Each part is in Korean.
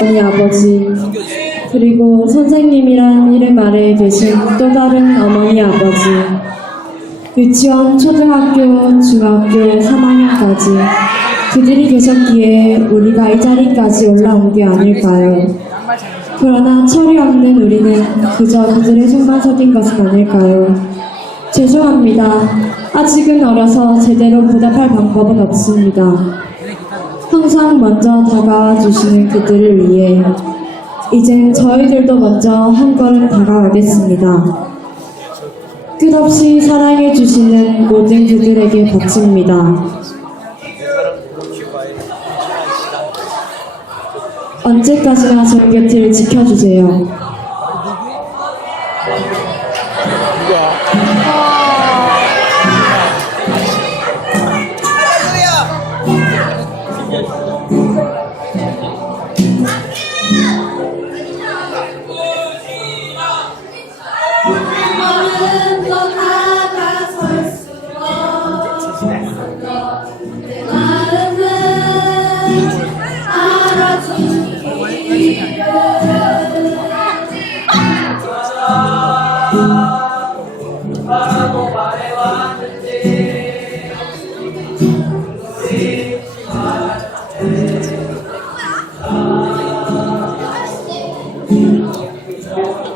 어머니 아버지 그리고 선생님이란 이름 아래에 계신 또 다른 어머니 아버지 유치원, 초등학교, 중학교 3학년까지 그들이 계셨기에 우리가 이 자리까지 올라온 게 아닐까요? 그러나 철이 없는 우리는 그저 그들의 손만 속인 것은 아닐까요? 죄송합니다. 아직은 어려서 제대로 보답할 방법은 없습니다. 항상 먼저 다가와 주시는 그들을 위해 이젠 저희들도 먼저 한 걸음 다가가겠습니다. 끝없이 사랑해 주시는 모든 그들에게 바칩니다. 언제까지나 저희 곁을 지켜주세요. 그스했던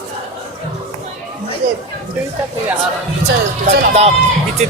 Bitte, bitte, bitte,